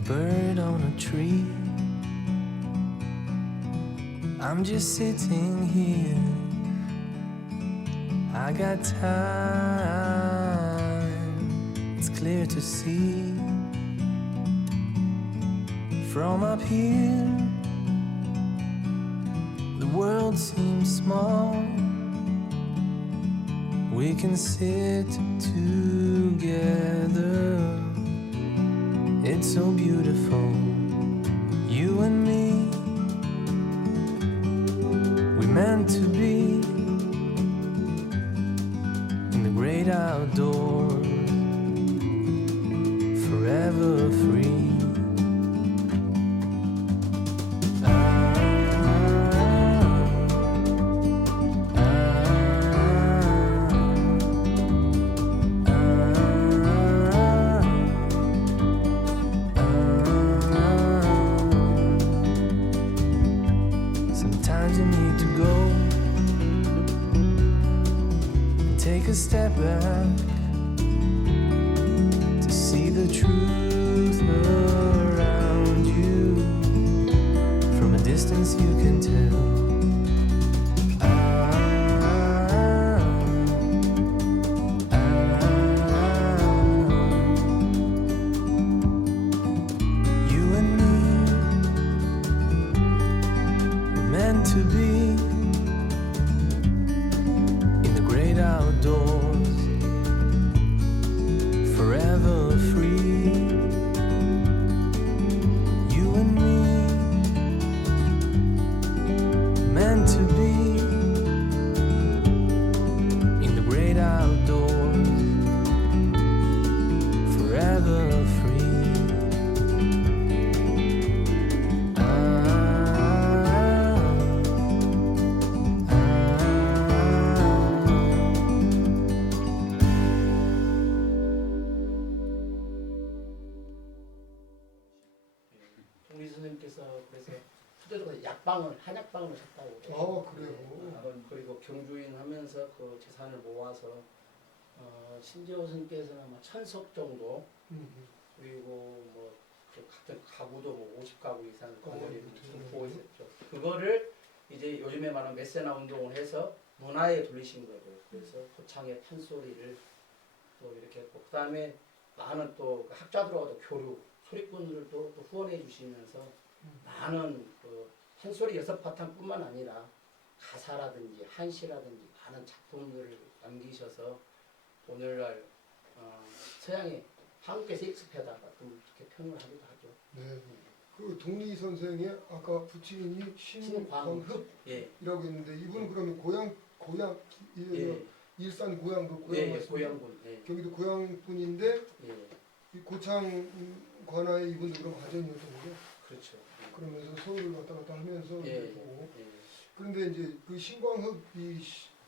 a bird on a tree. I'm just sitting here. I got time. It's clear to see from up here. The world seems small. We can sit together. It's so beautiful, you and me. We meant to be in the great outdoors, forever free. Sometimes you need to go and take a step back to see the truth around you. From a distance you can tell. You and me were meant to be in the great outdoors, forever free. You and me meant to be in the great outdoors, forever free. 동리 선생님께서 그래서 수도로 약방을 한약방을 하셨다고. 그래요? 그리고 경주인 하면서 그 재산을 모아서 신재호 선생님께서는 아마 1000석 정도, 그리고 뭐그 같은 가구도 뭐 50가구 이상 건물이 보고 있었죠. 그거를 이제 요즘에 말하는 메세나 운동을 해서 문화에 돌리신 거고요. 그래서 고창의 판소리를 또 이렇게 했고, 그 다음에 많은 또 학자들하고도 교류, 소리꾼들도 또 후원해 주시면서 많은 그 판소리 6바탕뿐만 아니라 가사라든지 한시라든지 많은 작품들을 남기셔서 오늘날 서양의 한국에서 익숙하다가 좀 이렇게 평을 하기도 하죠. 네. 그 동리 선생의 아까 부친이 신광흡이라고 예. 했는데 이분은 그러면 고향 예. 일산 고향도 고향 예, 말씀이세요? 고향군. 예. 경기도 고향 분인데 예. 이 고창 관아에 이분도 그럼 가정이었던 거죠. 그렇죠. 그러면서 서울을 왔다 갔다 하면서 예. 이제 보고. 예. 그런데 이제 그 신광흡 이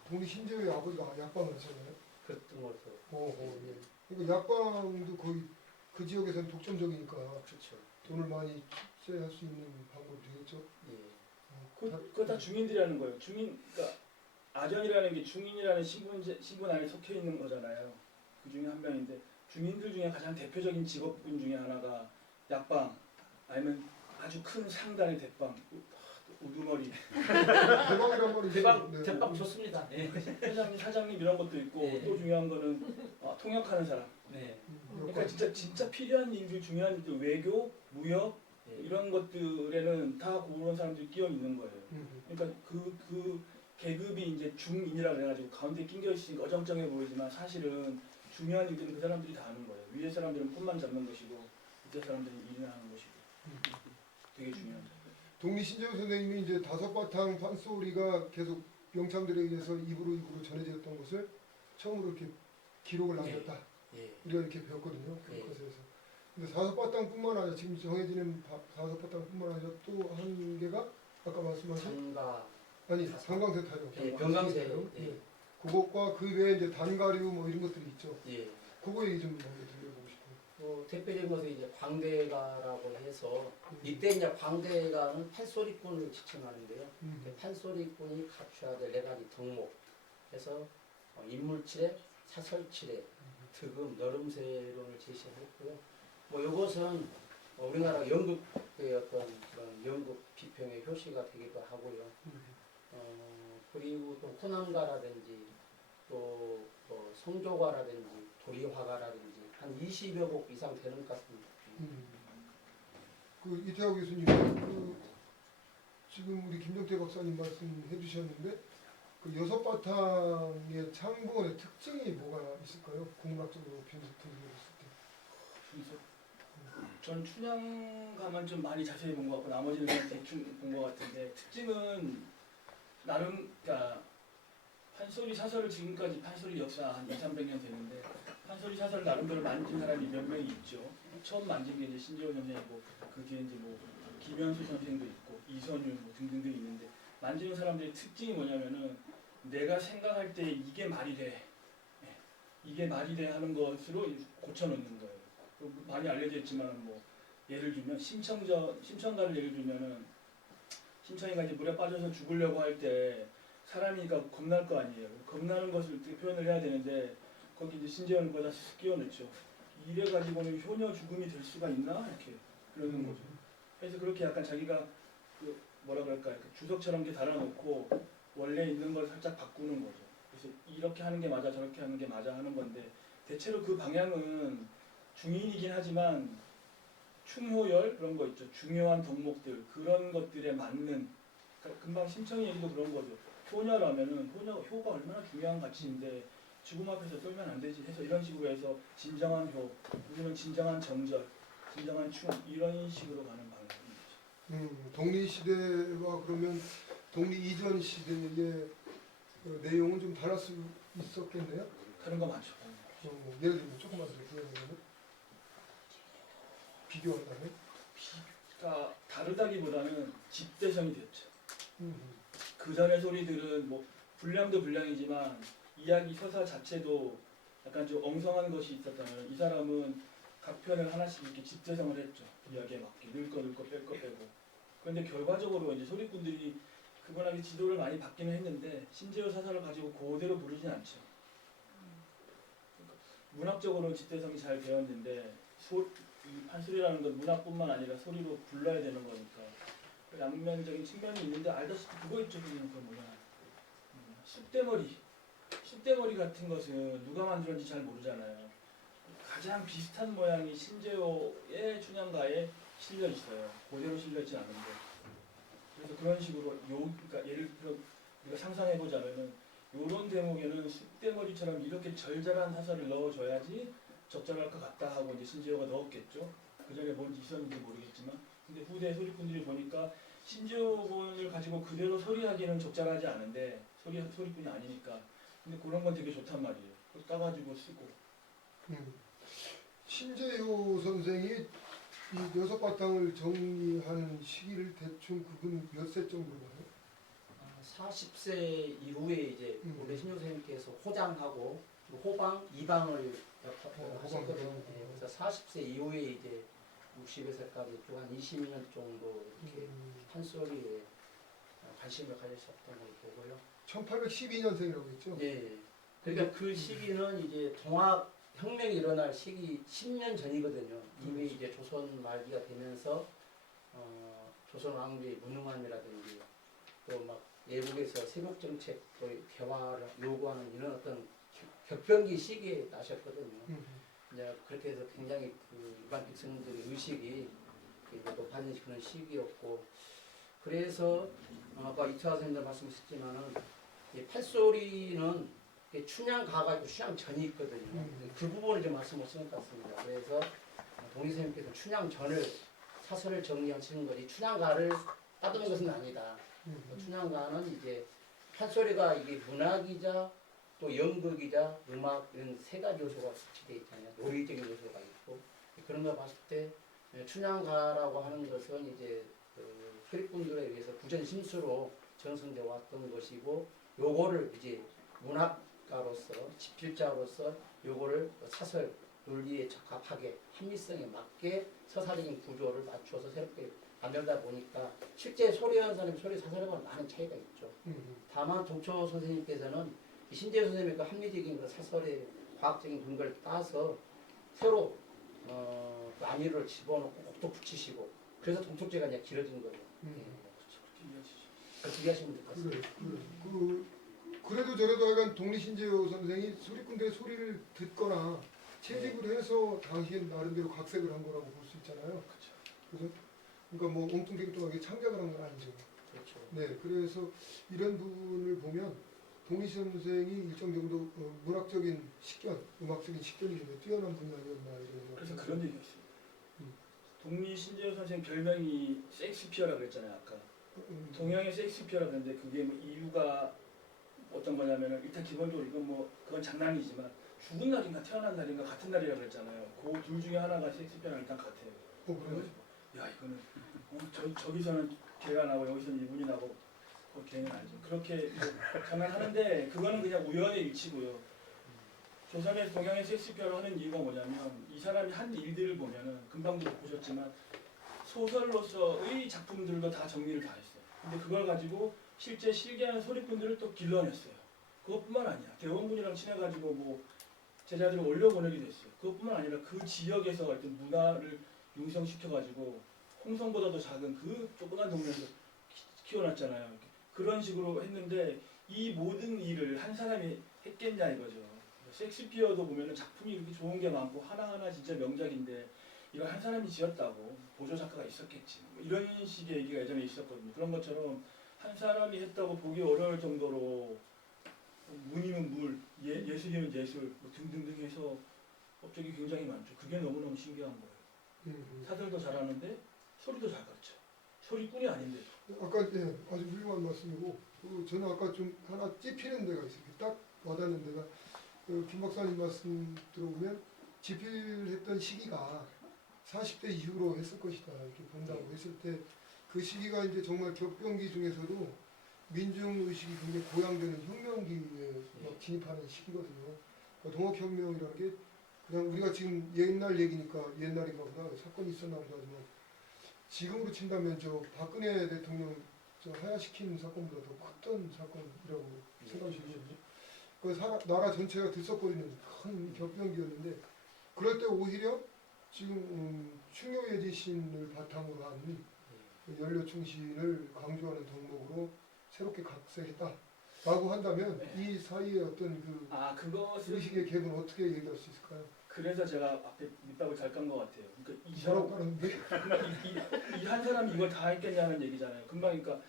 동리 신재호의 아버지가 약방을 하잖아요. 그랬던 것도. 예. 그러니까 약방도 거의 그 지역에서는 독점적이니까 그렇죠. 돈을 많이 취재할 수 있는 방법이 되겠죠. 예. 그거 다 중인들이 하는 거예요. 그러니까 아전이라는 게 중인이라는 신분 안에 속해 있는 거잖아요. 그 중에 한 명인데 중인들 중에 가장 대표적인 직업군 중에 하나가 약방, 아니면 아주 큰 상단의 대빵, 우두머리, 대방이란 말이 있어요. 대박 좋습니다. 예. 사장님 이런 것도 있고, 네. 또 중요한 거는 통역하는 사람. 네. 그러니까 진짜 필요한 일들, 중요한 일들, 외교, 무역 예. 이런 것들에는 다 그런 사람들이 끼어 있는 거예요. 그러니까 그 계급이 이제 중인이라 그래가지고 가운데 낑겨 있으니까 어정쩡해 보이지만 사실은 중요한 일들은 그 사람들이 다 하는 거예요. 위에 사람들은 폰만 잡는 것이고 밑에 사람들은 일을 하는 것이고 되게 중요한 거예요. 동리 신재호 선생님이 이제 5바탕 판소리가 계속 명창들에 의해서 입으로 전해졌던 것을 처음으로 이렇게 기록을 남겼다. 예. 우리가 이렇게 배웠거든요. 예. 교과서에서. 근데 5바탕뿐만 아니라 지금 정해지는 5바탕뿐만 아니라 또 한 개가 아까 말씀하신 장가. 아니 병광세 타령. 예, 병광세. 예. 네. 그것과 그 외에 이제 단가류 뭐 이런 것들이 있죠. 예. 그거 얘기 좀 먼저 들려보고 싶어요. 대표적인 것은 이제 광대가라고 해서 이때 이제 광대가는 판소리꾼을 지칭하는데요. 판소리꾼이 갖춰야 될 4가지 덕목 해서 인물칠에, 사설칠에, 득음, 너름세론을 제시했고요. 이것은 우리나라 연극의 어떤 그런 연극 비평의 효시가 되기도 하고요. 그리고 또 호남가라든지 또뭐 성조가라든지 도리화가라든지 한 20여 곡 이상 되는 것 같습니다. 그 이태호 교수님, 그 지금 우리 김정태 박사님 말씀해 주셨는데 그 여섯 바탕의 창본의 특징이 뭐가 있을까요? 공문학적으로 분석했을 때. 그래서 전 춘향가만 좀 많이 자세히 본 것 같고 나머지는 그냥 대충 본 것 같은데 특징은 나름 그러니까 판소리 사설을 지금까지 판소리 역사 한 200~300년 되는데 판소리 사설을 나름대로 만진 사람이 몇 명이 있죠. 처음 만진 게 이제 신재원 선생이고 그 뒤에 이제 뭐 김현수 선생도 있고 이선윤 뭐 등등등 있는데 만지는 사람들의 특징이 뭐냐면은 내가 생각할 때 이게 말이 돼. 이게 말이 돼 하는 것으로 고쳐놓는 거예요. 많이 알려져 있지만 뭐 예를 들면 심청가를 예를 들면은 심청이가 이제 물에 빠져서 죽으려고 할 때 사람이니까 겁날 거 아니에요. 겁나는 것을 어떻게 표현을 해야 되는데 거기 이제 신재원을 거기다 쓱 끼워넣죠. 이래 가지고는 효녀 죽음이 될 수가 있나 이렇게 그러는 거죠. 그래서 그렇게 약간 자기가 그 뭐라 그럴까요? 그 주석처럼 이렇게 달아놓고 원래 있는 걸 살짝 바꾸는 거죠. 그래서 이렇게 하는 게 맞아 저렇게 하는 게 맞아 하는 건데 대체로 그 방향은 중인이긴 하지만 충효열 그런 거 있죠. 중요한 덕목들 그런 것들에 맞는 그러니까 금방 심청이 얘기도 그런 거죠. 효녀라면은 효가 얼마나 중요한 가치인데 죽음 앞에서 떨면 안 되지 해서 이런 식으로 해서 진정한 효, 우리는 진정한 정절, 진정한 충 이런 식으로 가는 방법이죠. 독립 시대와 그러면 독립 이전 시대의 내용은 좀 다를 수 있었겠네요. 다른 거 많죠. 예를 들면 조금만 더 구해보면 비교한다면? 그러니까 다르다기보다는 집대성이 됐죠. 그 전의 소리들은 뭐 분량도 분량이지만 이야기 서사 자체도 약간 좀 엉성한 것이 있었다면 이 사람은 각 편을 하나씩 이렇게 집대성을 했죠. 이야기에 맞게 넣을 거 뺄 거 빼고. 그런데 결과적으로 이제 소리꾼들이 그분에게 지도를 많이 받기는 했는데 신재호 사사를 가지고 그대로 부르진 않죠. 그러니까 문학적으로는 집대성이 잘 되었는데 이 판소리라는 건 문학뿐만 아니라 소리로 불러야 되는 거니까 양면적인 측면이 있는데 알다시피 그거 있죠. 그 뭐냐 쑥대머리 같은 것은 누가 만들었는지 잘 모르잖아요. 가장 비슷한 모양이 신재호의 춘향가에 실려 있어요. 그대로 실려 있진 않은데 그래서 그런 식으로 그러니까 예를 들어 우리가 상상해 보자면은 요런 대목에는 쑥대머리처럼 이렇게 절절한 사설을 넣어줘야지 적절할 것 같다 하고 이제 신재호가 넣었겠죠. 그 전에 뭔지 있었는지 모르겠지만 근데 후대 소리꾼들이 보니까 신재호군을 가지고 그대로 소리하기는 적절하지 않은데 소리꾼이 아니니까 근데 그런 건 되게 좋단 말이에요. 그래서 따가지고 쓰고. 신재효 선생이 이 여섯 바탕을 정리하는 시기를 대충 그건 몇 세 정도로 봐요? 40세 이후에 이제 우리 신효 선생님께서 호장하고 호방, 이방을 하셨거든요. 그래서 40세 이후에 이제 60세까지 또 한 20년 정도 이렇게 판소리에 관심을 가지셨던 걸로 보고요. 1812년생이라고 했죠? 예. 그러니까 그 시기는 이제 동학 혁명이 일어날 시기 10년 전이거든요. 이미 이제 조선 말기가 되면서 조선 왕조의 무능함이라든지 또 막 외국에서 세국 정책 또 개화를 요구하는 이런 어떤 격변기 시기에 나셨거든요. 이제 그렇게 해서 굉장히 그 일반 백성들의 의식이 높아진 그런 시기였고 그래서 아까 이태화 선생님도 말씀하셨지만은 이 판소리는 춘향가가 있고 춘향전이 있거든요. 그 부분을 좀 말씀 못 드린 것 같습니다. 그래서 동희 선생님께서 춘향전을 사설을 정리하시는 거지 춘향가를 따두는 것은 아니다. 춘향가는 이제 판소리가 이게 문학이자 또 연극이자 음악 이런 세 가지 요소가 같이 있잖아요. 논리적인 요소가 있고 그런 거 봤을 때 춘향가라고 하는 것은 이제 그 소리꾼들에 의해서 부전심수로 전승되어 왔던 것이고 요거를 이제 문학가로서 집필자로서 요거를 사설 논리에 적합하게 합리성에 맞게 서사적인 구조를 맞춰서 새롭게 만들다 보니까 실제 소리연사님 소리 사설하고는 많은 차이가 있죠. 다만 동초 선생님께서는 신재호 선생님의 그 합리적인 그 사설의 과학적인 근거를 따서 새로 나무를 집어넣고 꼭도 붙이시고 그래서 동쪽제가 이제 길어진 거예요. 그렇게 이해하시면 될 것 같습니다. 그래도 저래도 하여간 독립신재호 선생이 소리꾼들의 소리를 듣거나 채집을 해서 당시 나름대로 각색을 한 거라고 볼 수 있잖아요. 그래서 그러니까 뭐 엉뚱뚱하게 창작을 한 건 아니죠. 그렇죠. 네, 그래서 이런 부분을 보면 독립 선생이 일정 정도 문학적인 식견, 음악적인 식견이 좀 뛰어난 분이 아니었나 이런. 그래서 그런 얘기가 있어요. 독립 신재호 선생 별명이 셰익스피어라고 그랬잖아요 아까. 동양의 셰익스피어라고 그랬는데 그게 뭐 이유가 어떤 거냐면은 일단 기본적으로 이건 뭐 그건 장난이지만 죽은 날인가 태어난 날인가 같은 날이라고 그랬잖아요. 그 둘 중에 하나가 셰익스피어랑 일단 같아요. 그래요? 야 이거는 저기서는 걔가 나고 여기서는 이분이 나고 걔는 알죠. 그렇게 장난하는데 그거는 그냥 우연의 일치고요. 조3에서 동양의 셰익스피어를 하는 이유가 뭐냐면 이 사람이 한 일들을 보면은 금방도 보셨지만 소설로서의 작품들도 다 정리를 다 했어요. 근데 그걸 가지고 실제 실기하는 소리꾼들을 또 길러냈어요. 그것뿐만 아니야. 대원군이랑 친해가지고 뭐 제자들을 올려보내기도 했어요. 그것뿐만 아니라 그 지역에서 어떤 문화를 융성시켜가지고 홍성보다도 작은 그 조그만 동네에서 키워놨잖아요. 그런 식으로 했는데 이 모든 일을 한 사람이 했겠냐 이거죠. 셰익스피어도 보면은 작품이 이렇게 좋은 게 많고 하나하나 진짜 명작인데 이걸 한 사람이 지었다고 보조 작가가 있었겠지. 뭐 이런 식의 얘기가 예전에 있었거든요. 그런 것처럼 한 사람이 했다고 보기 어려울 정도로 문이면 물, 예술이면 예술 뭐 등등등 해서 업적이 굉장히 많죠. 그게 너무너무 신기한 거예요. 사설도 잘하는데 소리도 잘 가르쳐. 소리꾼이 아닌데. 아까 아주 훌륭한 말씀이고 저는 아까 좀 하나 찝히는 데가 있어요. 딱 와닿는 데가 김 박사님 말씀 들어보면 집필했던 시기가 40대 이후로 했을 것이다 이렇게 본다고 했을 때 그 시기가 이제 정말 격변기 중에서도 민중의식이 굉장히 고양되는 혁명기에 막 진입하는 시기거든요. 그러니까 동학혁명이라는 게 그냥 우리가 지금 옛날 얘기니까 옛날인가 보다 사건이 있었나 보다 하지만 지금으로 친다면 저 박근혜 대통령 저 하야시킨 사건보다 더 컸던 사건이라고 생각이 들거든요. 그 나라 전체가 들썩거리는 큰 격변기였는데 그럴 때 오히려 지금 충효예지신을 바탕으로 한 연료충신을 강조하는 덕목으로 새롭게 각색했다라고 한다면 이 사이에 어떤 그 그것은 의식의 갭은 어떻게 얘기할 수 있을까요? 그래서 제가 앞에 밑밥을 잘 깐 것 같아요. 그러니까 뭐라고 하는데? 이 한 사람이 이걸 다 했겠냐는 얘기잖아요. 금방 그러니까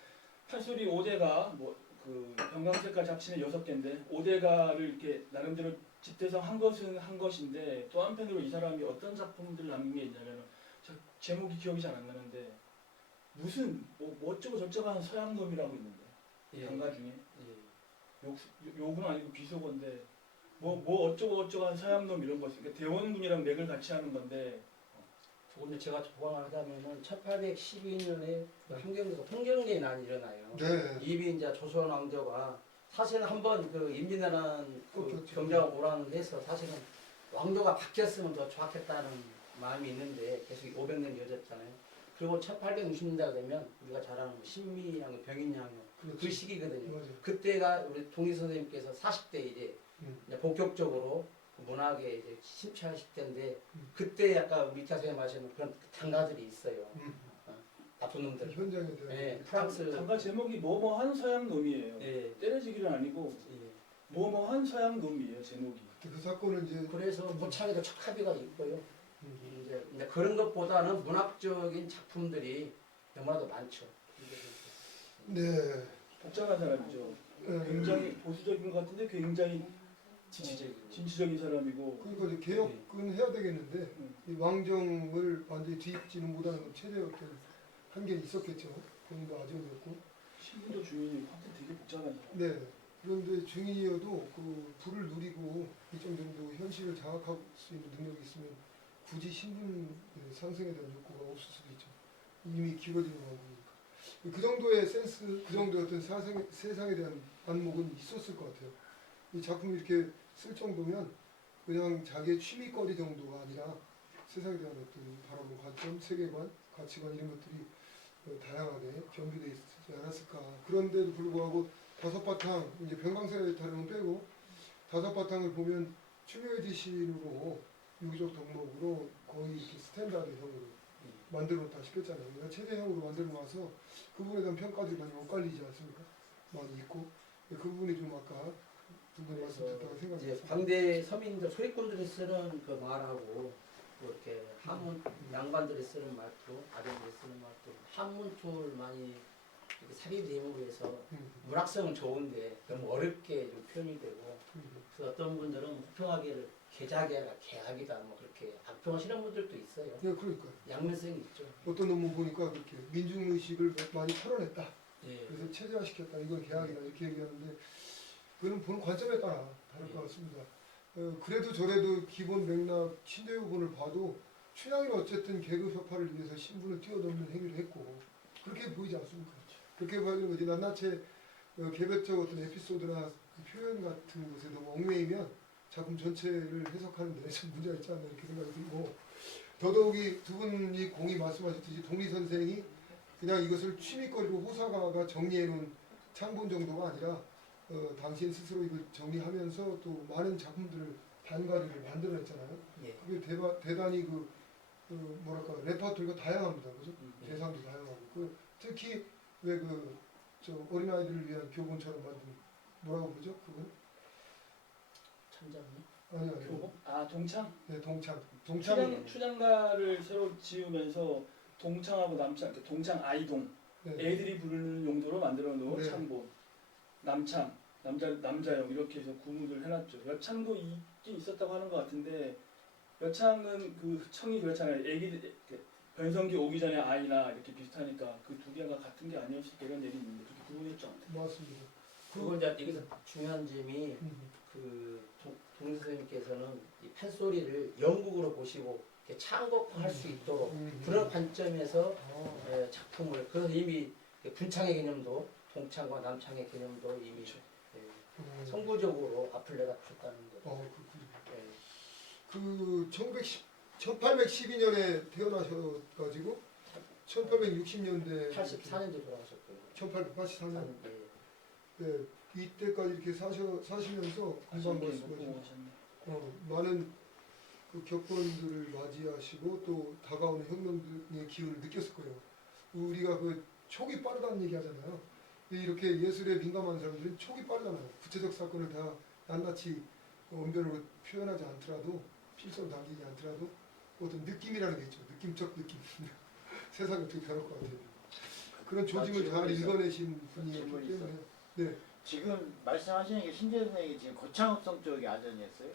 판소리 5대가 뭐 그 병강색깔 잡지는 6개인데 5대가를 이렇게 나름대로 집대성 한 것은 한 것인데 또 한편으로 이 사람이 어떤 작품들을 남긴 게 있냐면 제목이 기억이 잘 안 나는데 무슨 뭐 어쩌고 저쩌고 하는 서양놈이라고 있는데 단가 중에 욕은 아니고 비속어인데 뭐 어쩌고 저쩌고 하는 서양놈 이런 거 있어요. 그러니까 대원군이랑 맥을 같이 하는 건데 조금 제가 보강을 하자면은 1812년에 흥경리에 난이 일어나요. 네. 이비 이제 조선 왕조가 사실은 한번 그 임진왜란 그렇죠. 경장 오란을 해서 사실은 왕조가 바뀌었으면 더 좋았겠다는 마음이 있는데 계속 500년 이어졌잖아요. 그리고 1860년대가 되면 우리가 잘 아는 신미양요, 병인양요 그 그렇죠. 시기거든요. 맞아요. 그때가 우리 동희 선생님께서 40대 이제 본격적으로 문학에 이제 심취하실 때인데 그때 약간 우리 이타 선생님 하시는 그런 단가들이 있어요. 나쁜 놈들. 현장에 대한 네, 프랑스. 단가 제목이 뭐뭐한 서양놈이에요. 예, 때려지기는 아니고 예. 뭐뭐한 서양놈이에요 제목이. 그 사건은 이제 그래서 모창에도 척합의가 있고요. 이제 그런 것보다는 문학적인 작품들이 너무나도 많죠. 네. 복잡한 사람이죠. 굉장히 보수적인 것 같은데 굉장히 진취적인 사람이고. 그러니까 이제 개혁은 해야 되겠는데 이 왕정을 완전히 뒤집지는보다는 최대의 어떤 한계는 있었겠죠. 본인도 아직이었고. 신분도 주인이 확실히 되게 복잡한 사람. 네. 그런데 중인이어도 그 부를 누리고 일정 정도 현실을 장악할 수 있는 능력이 있으면 굳이 신분 상승에 대한 욕구가 없을 수도 있죠. 이미 기울어진 왕국이니까. 그 정도의 센스, 그 정도의 어떤 세상에 대한 안목은 있었을 것 같아요. 이 작품을 이렇게 쓸 정도면 그냥 자기의 취미거리 정도가 아니라 세상에 대한 어떤 바라보는 관점, 세계관, 가치관 이런 것들이 다양하게 겸비되어 있지 않았을까. 그런데도 불구하고 다섯 바탕, 이제 병강세 타령은 빼고 다섯 바탕을 보면 충효의 지신으로 유기적 덕목으로 거의 이렇게 스탠다드형으로 예. 만들어 놓다 시켰잖아요. 그러니까 체제형으로 만들어 놔서 그 부분에 대한 평가들이 많이 엇갈리지 않습니까? 많이 있고 그 부분이 좀 아까 두 분의 말씀 듣다가 생각이 이제 났습니다. 광대 서민들 소리꾼들이 쓰는 그 말하고 또 이렇게 한문 양반들이 쓰는 말도 아들들이 쓰는 말도 한문 툴 많이 이렇게 삽입됨으로 해서 문학성은 좋은데 너무 어렵게 좀 표현이 되고 그래서 어떤 분들은 혹평하기를 계자계가 개학이다 뭐 그렇게 악평하시는 분들도 있어요. 네, 그러니까요. 양면성이 있죠. 어떤 논문 보니까 그렇게 민중의식을 많이 털어냈다. 예. 그래서 체제화시켰다. 이건 계약이다. 이렇게 얘기하는데 그건 보는 관점에 따라 다를 것 같습니다. 그래도 저래도 기본 맥락 친대 부분을 봐도 춘향이는 어쨌든 계급 혁파를 위해서 신분을 뛰어넘는 행위를 했고 그렇게 보이지 않습니까? 그렇게 보이는 거지. 낱낱이 개별적 어떤 에피소드나 표현 같은 것에 너무 얽매이면 작품 전체를 해석하는 데 좀 문제가 있지 않나 이렇게 생각이 들고 더더욱이 두 분이 공이 말씀하셨듯이 독리 선생이 그냥 이것을 취미거리로 호사가가 정리해놓은 창본 정도가 아니라 당신 스스로 이걸 정리하면서 또 많은 작품들을 반가리를 만들어냈잖아요. 예. 그게 대단히 뭐랄까 레퍼토리가 다양합니다. 그죠? 예. 대상도 다양하고 특히 왜 저 어린아이들을 위한 교본처럼 만든 뭐라고 그러죠? 그건? 천장이? 아니요. 교본? 아 동창? 네, 동창. 추장가를 새로 지으면서 동창하고 남창, 동창 아이동 네. 애들이 부르는 용도로 만들어 놓은 네. 창고, 남창, 남자용 이렇게 해서 구분을 해놨죠. 여창도 있긴 있었다고 하는 것 같은데 여창은 그 청이 그렇잖아요. 애기들 변성기 오기 전에 아이나 이렇게 비슷하니까 그 두 개가 같은 게 아니었을까 이런 얘기 있는데 그렇게 구분했죠. 맞습니다. 그리고 이제 여기서 중요한 점이 음, 동희 선생님께서는 이 판소리를 영국으로 보시고 이렇게 창곡할 수 있도록 그런 관점에서 아, 작품을 그래서 이미 분창의 개념도 동창과 남창의 개념도 이미 그렇죠. 선구적으로 앞을 내다줬다는 거죠. 그렇군요. 그 1812년에 태어나셔가지고 1860년대 84년도 돌아가셨고요. 1884년 예. 네, 이때까지 이렇게 사시면서 금방 말씀하신 많은 그 격번들을 맞이하시고 또 다가오는 혁명의 기운을 느꼈을 거예요. 우리가 그 촉이 빠르다는 얘기 하잖아요. 이렇게 예술에 민감한 사람들은 촉이 빠르잖아요. 구체적 사건을 다 낱낱이 언변으로 표현하지 않더라도 필성 담기지 않더라도 어떤 느낌이라는 게 있죠. 느낌적 느낌. 세상이 어떻게 변할 것 같아요. 그런 조짐을 잘 읽어내신 분이기 때문에 네. 지금 말씀하시는 게 신재 선생님이 지금 고창읍성 쪽에 아전이었어요.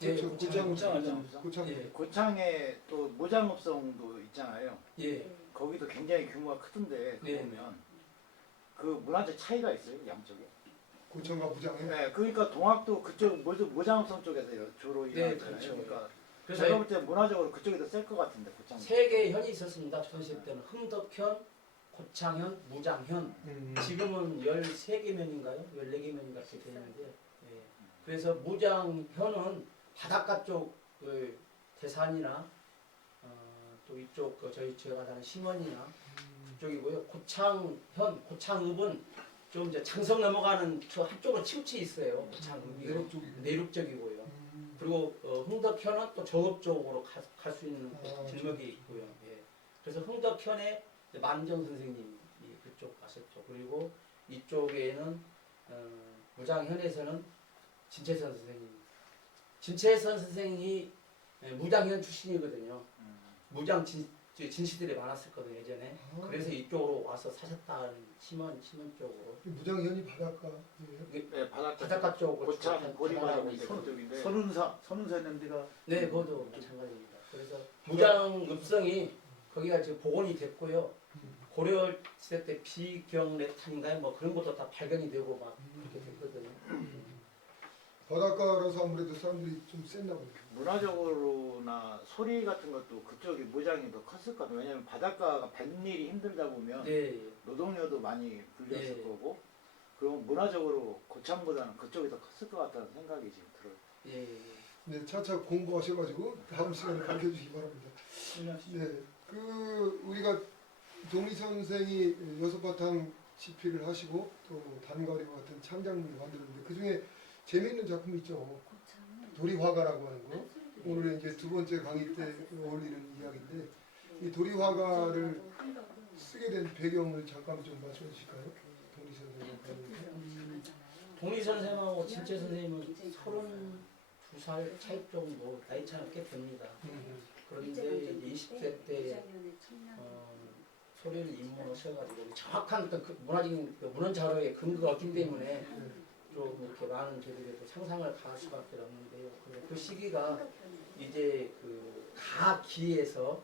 그렇죠. 고창 아전. 고창. 예. 고창에 또 모장읍성도 있잖아요. 예. 거기도 굉장히 규모가 크던데 그 네. 보면 그 문화적 차이가 있어요 양쪽에. 고창과 무장에. 네, 그러니까 동학도 그쪽 모장읍성 쪽에서 주로 네, 일어났잖아요. 그렇죠. 그러니까 그래서 제가 볼 때 문화적으로 그쪽이 더 셀 것 같은데 고창. 세 개의 현이 있었습니다. 조선시대 때는 흥덕현, 고창현, 무장현. 지금은 13개 면인가요? 14개 면인가 이렇게 되는데 예. 그래서 무장현은 바닷가 쪽 대산이나 또 이쪽 제가 사는 심원이나 그쪽이고요. 고창읍은 좀 이제 장성 넘어가는 저 한쪽으로 치우쳐 있어요. 고창읍이 내륙 쪽이. 내륙적이고요. 그리고 흥덕현은 또 정읍 쪽으로 갈 수 있는 아, 길목이 있고요. 예. 그래서 흥덕현에 만정 선생님이 그쪽 가셨죠. 그리고 이쪽에는 무장현에서는 진채선 선생님. 진채선 선생이 무장현 출신이거든요. 무장 진시들이 많았었거든요 예전에. 아, 그래서 이쪽으로 와서 사셨다는 심원 쪽으로. 무장현이 바닷가. 예. 네, 바닷가 쪽으로 고창 보리마을 있고. 그쪽인데. 선운사 있는 데가 네, 그것도 마찬가지입니다. 그래서 무장읍성이 거기가 지금 복원이 됐고요. 고려 시대 때 비경레탄인가요? 뭐 그런 것도 다 발견이 되고 막 그렇게 됐거든요. 바닷가라서 아무래도 사람들이 좀 셌나 보네요. 문화적으로나 소리 같은 것도 그쪽이 무장이 더 컸을 것 같아요. 왜냐면 바닷가가 뱃일이 힘들다 보면 네, 노동요도 많이 불렸을 네. 거고 그럼 문화적으로 고창보다는 그쪽이 더 컸을 것 같다는 생각이 지금 들어요. 예, 네, 차차 공부하셔가지고 다음 시간에 가르쳐주시기 바랍니다. 네, 우리가 동리 선생이 여섯 바탕 집필을 하시고 또 단가리와 같은 창작물을 만들었는데 그 중에 재미있는 작품이 있죠. 도리화가라고 하는 거. 오늘의 이제 두 번째 강의 때 어울리는 이야기인데 이 도리화가를 쓰게 된 배경을 잠깐 좀 말씀해 주실까요? 동리 선생님. 동희 선생님하고 진채 선생님은 32살 차이 정도 나이 차이가 꽤 됩니다. 그런데 20대 때 소리를 입문하셔가지고 정확한 어떤 그 문화적인 그 문헌 자료의 근거가 없기 때문에 좀 이렇게 많은 저들이 상상을 가할 수밖에 없는데요. 근데 그 시기가 이제 그 가기에서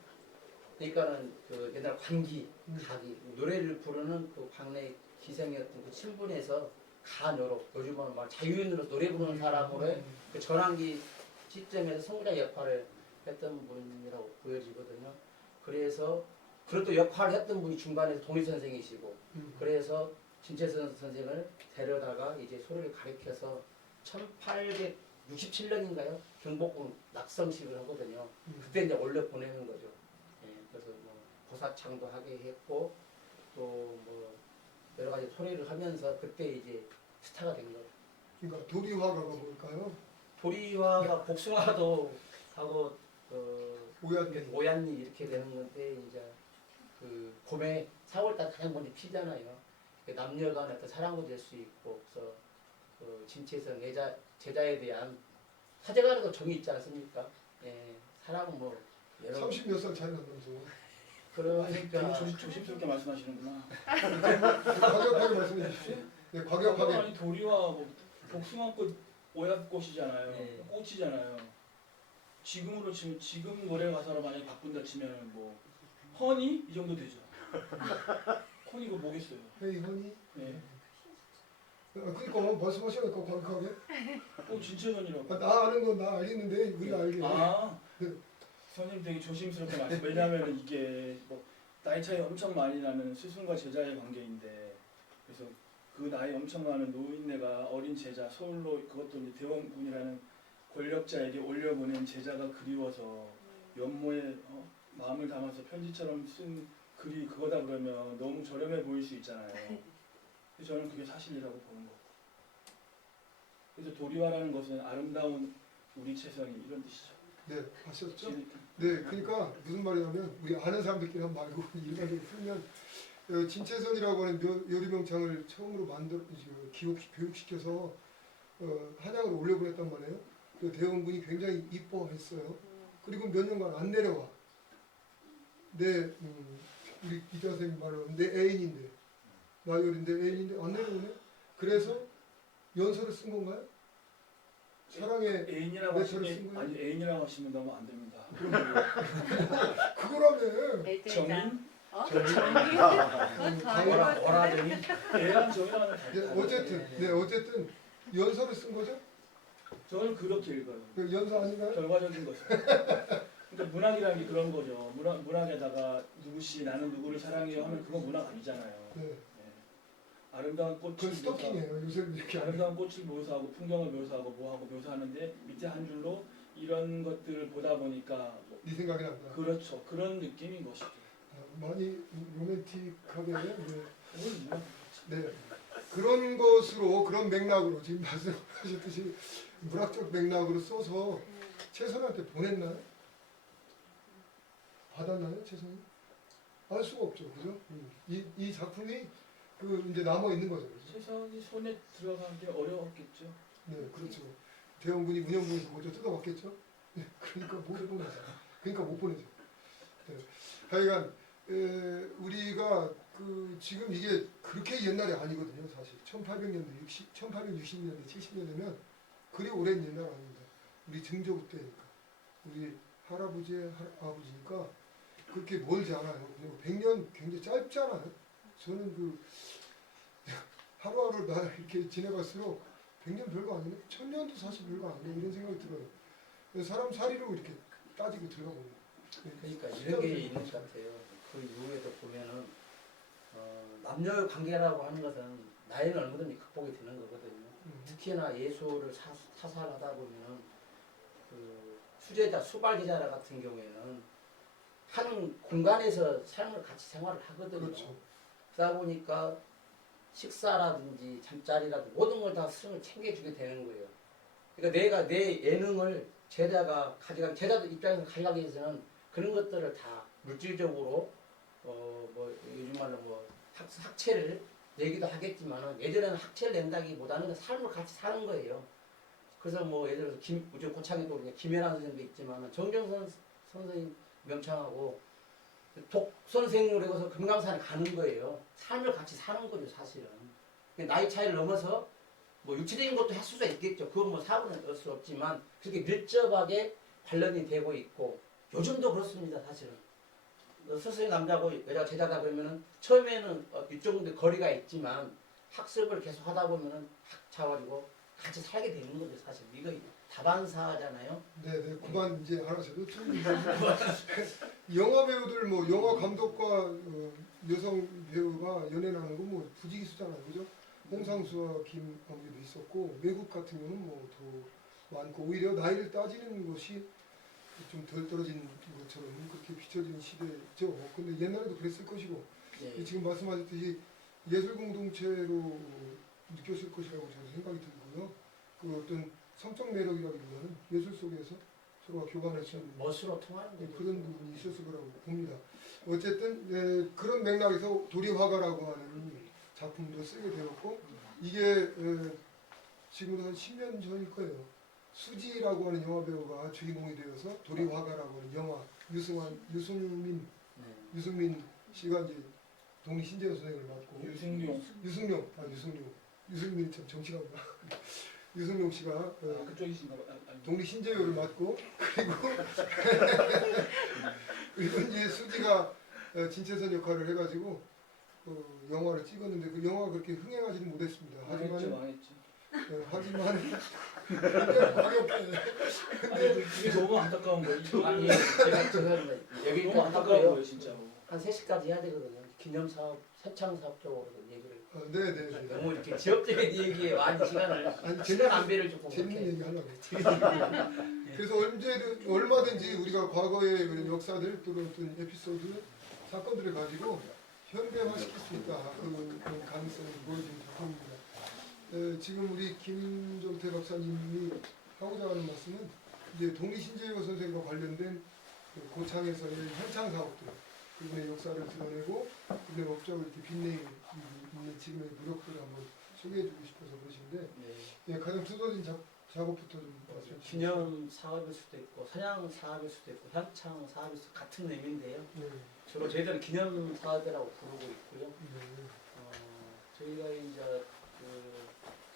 그러니까는 그 옛날 관기, 가기 노래를 부르는 그 광내 기생이었던 그 신분에서 가녀로 요즘은 막 자유인으로 노래 부르는 사람으로의 그 전환기 시점에서 성자 역할을 했던 분이라고 보여지거든요. 그래서 그래도 역할을 했던 분이 중간에서 동희 선생이시고 그래서 진채선 선생을 데려다가 이제 소리를 가르쳐서 1867년인가요? 경복궁 낙성식을 하거든요. 그때 이제 올려 보내는 거죠. 예, 그래서 뭐 보사창도 하게 했고 또 뭐 여러 가지 소리를 하면서 그때 이제 스타가 된 거예요. 그러니까 도리화가가 뭘까요? 도리화가 복숭아도 하고 오얏잎. 오얏잎 이렇게 되는 건데 이제 그 봄에 4월달 가장 먼저 피잖아요. 남녀간의 어떤 사랑도 될 수 있고 그래서 그 진치에서 제자에 대한 사제간에도 정이 있지 않습니까? 예, 사랑은 뭐 여러 30 몇 살 차이 난다면서. 그러니까 되게 조심스럽게 말씀하시는구나. 과격하게 말씀해 주십시오. 네, 과격하게. 아니 도리와 뭐 복숭아꽃 오얏꽃이잖아요. 네. 꽃이잖아요. 지금으로 치면 지금 노래 가사로 만약에 바꾼다 치면 뭐 허니 이 정도 되죠. 허니가 뭐겠어요? 헤이 허니. 네. 그러니까 뭐 말씀하시니까 과격하게. 진채선이라고. 나 아는 건 나 알겠는데 우리가 알게. 아, 네. 선생님 되게 조심스럽게 말씀. 왜냐하면 이게 뭐 나이 차이 엄청 많이 나는 스승과 제자의 관계인데, 그래서 그 나이 엄청 많은 노인네가 어린 제자 서울로 그것도 이제 대원군이라는 권력자에게 올려보낸 제자가 그리워서 연모에 마음을 담아서 편지처럼 쓴 글이 그거다 그러면 너무 저렴해 보일 수 있잖아요. 그래서 저는 그게 사실이라고 보는 거고. 그래서 도리화라는 것은 아름다운 우리 채선이 이런 뜻이죠. 네, 아셨죠? 네, 그러니까 무슨 말이냐면 우리 아는 사람들끼리 한 말고 일반적으로 풀면 진채선이라고 하는 요리명창을 처음으로 교육시켜서 한양으로 올려보냈단 말이에요. 그 대원군이 굉장히 이뻐했어요. 그리고 몇 년간 안 내려와. 우리 이자 선생님 말로 내 애인인데 나열인데 애인인데 안 내려오네. 그래서 연설을 쓴 건가요? 사랑의 애인이라고 내처를 쓴 하시면 거예요? 아니 애인이라고 하시면 너무 안 됩니다. 그거라며. 정인? 오라정이 애랑 정이랑은 네, 어쨌든 연설을 쓴 거죠? 저는 그렇게 읽어요. 그 연설 아닌가요? 결과적인 것은. 그러니까 문학이라는 게 그런 거죠. 문학에다가 누구시 나는 누구를 사랑해요 하면 그건 문학 아니잖아요. 네. 아름다운 꽃을 그건 스토킹이에요. 요새 이렇게 하는. 아름다운 꽃을 묘사하고 풍경을 묘사하고 뭐하고 묘사하는데 밑에 한 줄로 이런 것들을 보다 보니까 뭐 네 생각이 난다. 그렇죠. 그런 느낌인 것이죠. 많이 로맨틱하게 네. 그건 문학. 네. 그런 것으로 그런 맥락으로 지금 말씀하셨듯이 문학적 맥락으로 써서 최선한테 보냈나요? 받았나요, 최선이? 알 수가 없죠, 그죠? 이 작품이 그 이제 남아 있는 거죠. 그죠? 최선이 손에 들어가기 어려웠겠죠. 네, 그렇죠. 대원군이 운영부에서 먼저 뜯어봤겠죠. 네, 그러니까 못 보내죠. 그러니까 못 보내죠. 네. 하여간 우리가 그 지금 이게 그렇게 옛날이 아니거든요, 사실. 1800년대, 1860년대, 70년대면 그리 오랜 옛날 아닙니다. 우리 증조부 때니까. 우리 할아버지의 아버지니까 그렇게 멀지 않아요. 100년 굉장히 짧잖아요. 저는 그 하루하루 나 이렇게 지내갈수록 100년 별거 아니네. 1000년도 사실 별거 아니네. 이런 생각이 들어요. 사람 사리로 이렇게 따지고 들어가보면. 그러니까 이런 게 있는 것 같아요. 그 이후에도 보면은 남녀 관계라고 하는 것은 나이는 얼마든지 극복이 되는 거거든요. 특히나 예술을 사살하다 보면은 그 수제자, 수발제자 같은 경우에는 한 공간에서 삶을 같이 생활을 하거든요. 그렇죠. 그러다 보니까 식사라든지 잠자리라든지 모든 걸 다 스승을 챙겨주게 되는 거예요. 그러니까 내가 내 예능을 제자가 가져간 제자들 입장에서 가져가기 위해서는 그런 것들을 다 물질적으로 뭐 요즘 말로 뭐 학체를 내기도 하겠지만은 예전에는 학체를 낸다기보다는 삶을 같이 사는 거예요. 그래서 뭐 예를 들어서 우리 고창에도 김연아 선생님도 있지만은 정정선 선생님 명창하고 독 선생으로 해서 금강산에 가는 거예요. 삶을 같이 사는 거죠, 사실은. 나이 차이를 넘어서 뭐 육체적인 것도 할 수가 있겠죠. 그건 뭐 사고는 넣을 수 없지만 그렇게 밀접하게 관련이 되고 있고 요즘도 그렇습니다, 사실은. 스승이 남자고 여자가 제자다 그러면은 처음에는 이쪽 정도 거리가 있지만 학습을 계속 하다 보면은 잡아주고 같이 살게 되는 거죠, 사실. 이거 다반사잖아요. 네네. 그만 이제 하나 저도 좀 영화 배우들 뭐 영화 감독과 여성 배우가 연애하는 건 뭐 부지기수잖아요, 그죠? 홍상수와 김광규도 있었고 외국 같은 경우는 뭐 더 많고 오히려 나이를 따지는 것이 좀 덜 떨어진 것처럼 그렇게 비춰지는 시대죠. 근데 옛날에도 그랬을 것이고 네. 지금 말씀하셨듯이 예술 공동체로 느꼈을 것이라고 저는 생각이 들고요. 그 어떤 성적 매력이라기보다는 예술 속에서 서로가 교감할 수 있는 멋으로 통하는 거죠. 그런 부분이 있었을 거라고 봅니다. 어쨌든 그런 맥락에서 도리화가라고 하는 작품도 쓰게 되었고 이게 지금 한 10년 전일 거예요. 수지라고 하는 영화 배우가 주인공이 되어서 도리화가라고 하는 영화 유승민 씨가 이제 동리 신재호 선생을 맡고 유승민이 참 정치가구나. 유승용 씨가 그쪽이신가 봐. 동리 신재호를 맡고 그리고 이제 수지가 진채선 역할을 해가지고 영화를 찍었는데 그 영화가 그렇게 흥행하지는 못했습니다. 망했죠. 하지만 굉장히 과격해. 이게 너무 안타까운 거예요. 아니 제가 여기 너무 안타까운 있고요. 거예요, 진짜로. 한 3시까지 해야 되거든요. 기념사업, 새창사업 쪽으로 얘기를. 네네. 너무 이렇게 지역적인 얘기에 많이 시간을 아니, 시간 안배를 조금 재밌는 그렇게. 얘기 하려고 했지. 그래서 얼마든지 우리가 과거의 그런 역사들 또는 어떤 에피소드, 사건들을 가지고 현대화시킬 수 있다. 그런 가능성을 보여주는 작품입니다. 지금 우리 김종태 박사님이 하고자 하는 말씀은 이제 동리 신재호 선생과 관련된 고창에서의 현창 사업들, 그분의 역사를 드러내고 그분의 업적을 이렇게 빛내는 지금의 노력들을 한번 소개해주고 싶어서 그러신데 네. 가장 투도진 작업부터 좀 말씀해 주시죠. 기념 사업일 수도 있고 선양 사업일 수도 있고 현창 사업일 수도 같은 의미인데요. 네. 주로 저희들은 기념 사업이라고 부르고 있고요. 네. 저희가 이제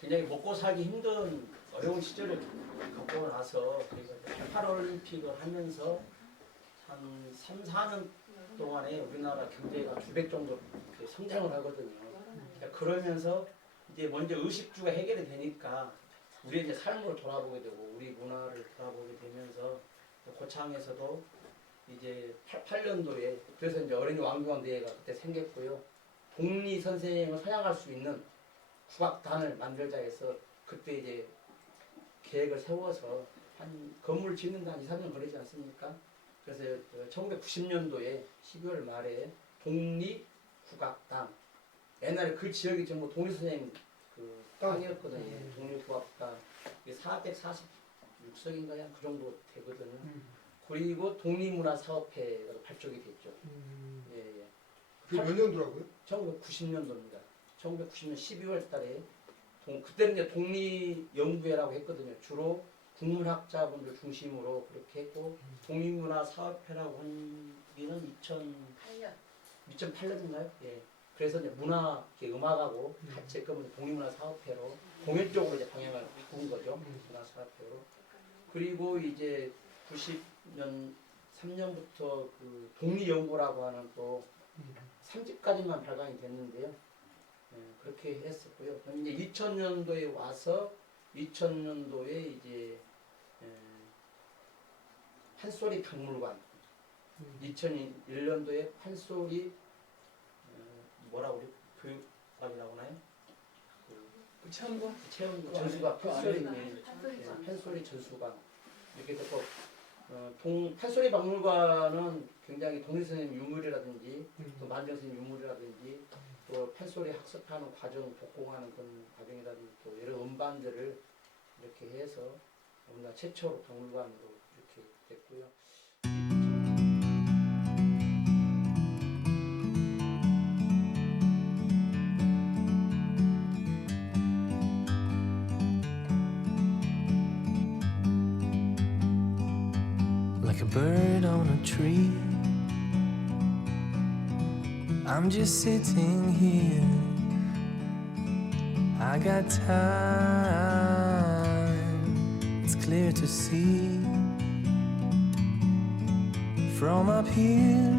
굉장히 먹고 살기 힘든 어려운 시절을 겪고 나서 저희가 18올림픽을 하면서 한 3, 4년 동안에 우리나라 경제가 2배 정도 이렇게 성장을 하거든요. 그러면서 이제 먼저 의식주가 해결이 되니까 우리 이제 삶으로 돌아보게 되고 우리 문화를 돌아보게 되면서 고창에서도 이제 88년도에 그래서 이제 어린이 왕중왕 대회가 그때 생겼고요. 동리 선생을 선양할 수 있는 국악단을 만들자 해서 그때 이제 계획을 세워서 한 건물 짓는 데 한 2, 3년 걸리지 않습니까? 그래서 1990년도에 12월 말에 동리 국악당 옛날에 그 지역이 전부 동리 선생님 그 땅이었거든요. 동리 국악당 446석인가 그 정도 되거든요. 그리고 독립문화사업회가 발족이 됐죠. 예. 그게 몇 년도라고요? 1990년도입니다. 1990년 12월 달에 그때는 이제 독립연구회라고 했거든요. 주로 국문학자분들 중심으로 그렇게 했고 독립문화사업회라고 한 게는 2008년인가요? 예. 그래서 이제 문화, 음악하고 같이 했거든요. 독립문화사업회로 공연 쪽으로 이제 방향을 바꾼 거죠. 문화사업회로. 그리고 이제 90년 3년부터 그 독립연구라고 하는 또 3집까지만 발간이 됐는데요. 그렇게 했었고요. 그럼 이제 2000년도에 와서 2000년도에 이제 판소리 박물관 2001년도에 판소리 뭐라고 우리 교육학이라고 하나요? 그 체험관? 체험 전수관 판소리 판소리 전수관 이렇게 됐고 판소리 박물관은 굉장히 동리 선생님 유물이라든지 또 만정 선생님 유물이라든지 또 판소리 학습하는 과정, 복공하는 그런 과정이라든지 또 여러 음반들을 이렇게 해서 우리나라 최초로 박물관으로 이렇게 됐고요. Like a bird on a tree, I'm just sitting here. I got time, it's clear to see. From up here,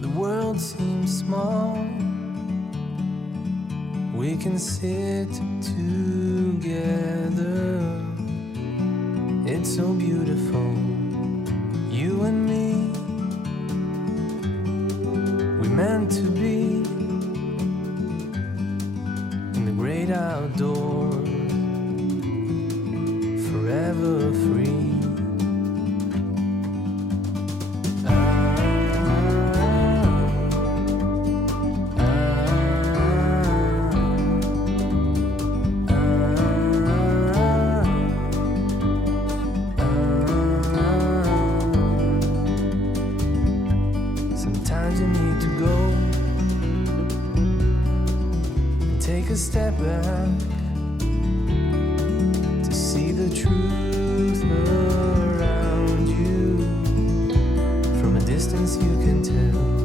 the world seems small. We can sit together. It's so beautiful, you and me. We meant to be in the great outdoors, forever free. Sometimes you need to go and take a step back to see the truth around you. From a distance you can tell